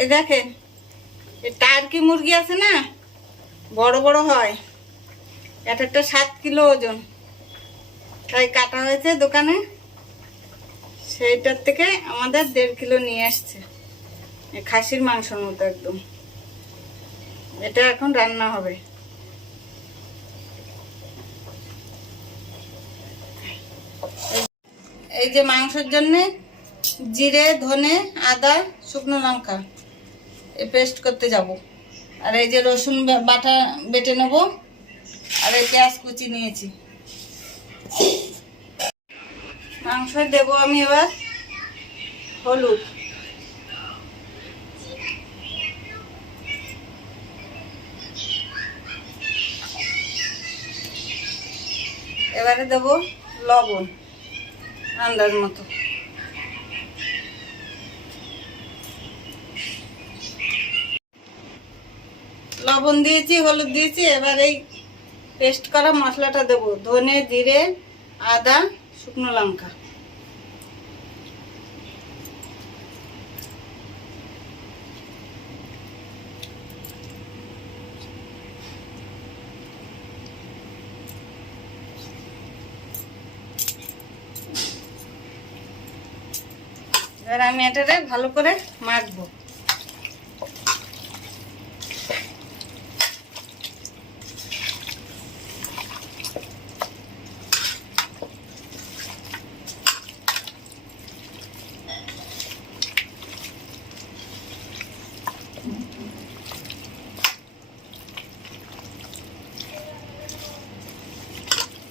এই দেখেন, এই টার্কি মুরগি আছে না, বড় বড় হয়, একটা 7 কিলো ওজন, তাই কাটা হয়েছে দোকানে, সেইটার থেকে আমাদের 1.5 কিলো নিয়ে আসছে। খাসির মাংসের মতো একদম। এটা এখন রান্না হবে। এই যে মাংসের জন্য জিরে, ধনে, আদা, শুকনো লঙ্কা পেস্ট করতে যাব। আর এই যে রসুন বাটা বেটে নেব, আর এই পেঁয়াজ কুচি নিয়েছি। মাংস দেব আমি এবার হলুদ, এবারে দেব লবণ আন্দাজ মতো, লবণ দিয়েছি, হলুদ দিয়েছি। এবার এই পেস্ট করা মশলাটা দেব, ধনে, জিরে, আদা, শুকনো লঙ্কা। এবার আমি এটারে ভালো করে মাখবো।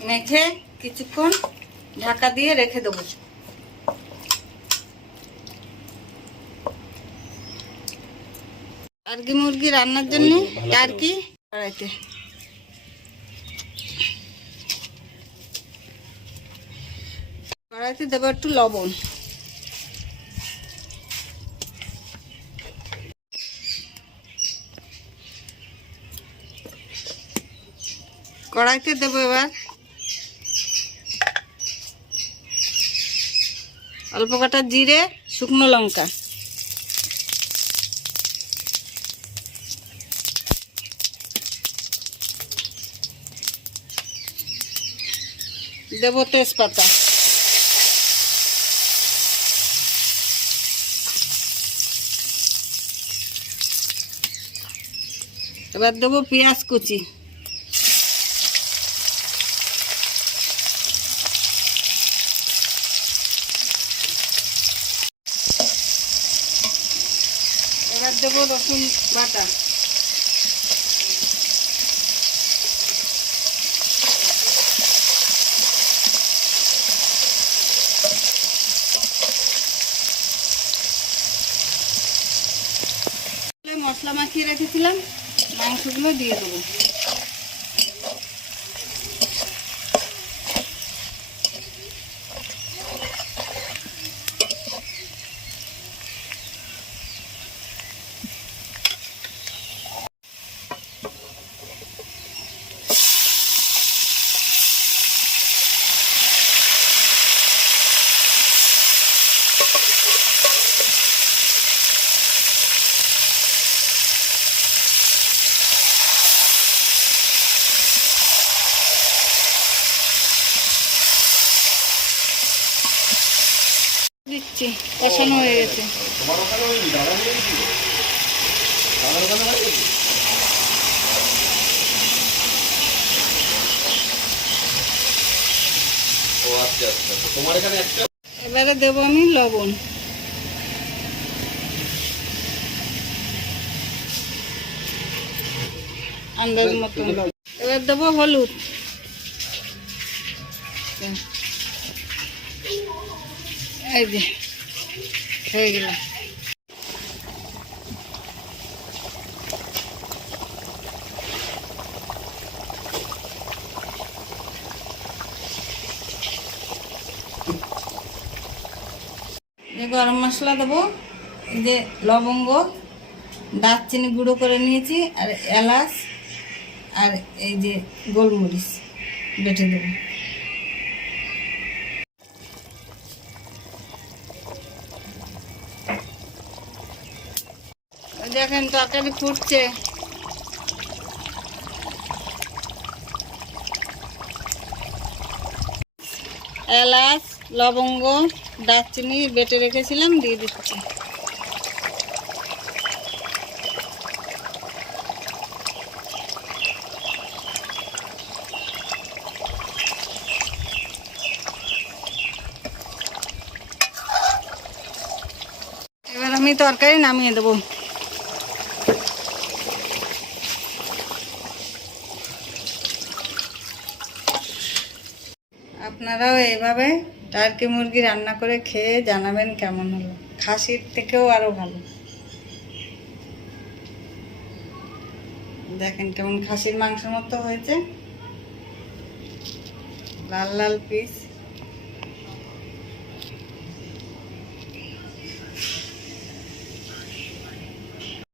মেখে কিছুক্ষণ ঢাকা দিয়ে রেখে দেবো। টার্কি মুরগি রান্নার জন্য টার্কি কড়াইতে দেবো একটু লবণ, কড়াইতে দেবো এবার অল্প কটা জিরে, শুকনো লঙ্কা, দেবো তেজপাতা, এবার দেবো পেঁয়াজ কুচি, এবার দেবো রসুন বাটা, মশলা মাখিয়ে রেখেছিলাম মাংসগুলো দিয়ে দেবো। দিচ্ছি, কষানো হয়ে গেছে। এবারে দেবো আমি লবণ, আন্দাজ মতো লবণ। এবার দেবো হলুদ, এই যে হয়ে গেল। গরম মশলা দেবো, এই যে লবঙ্গ, দারচিনি গুঁড়ো করে নিয়েছি, আর এলাচ, আর এই যে গোলমরিচ বেটে দেবো। দেখেন তরকারি ফুটছে। এলাচ, লবঙ্গ, দারচিনি বেটে রেখেছিলাম, দিয়ে দিচ্ছি। এবার আমি তরকারি নামিয়ে দেবো। আপনারাও এইভাবে টার্কি মুরগি রান্না করে খেয়ে জানাবেন কেমন হলো। খাসির থেকেও আরো ভালো। দেখেন কেমন খাসির মাংসের মতো হয়েছে, লাল লাল পিস।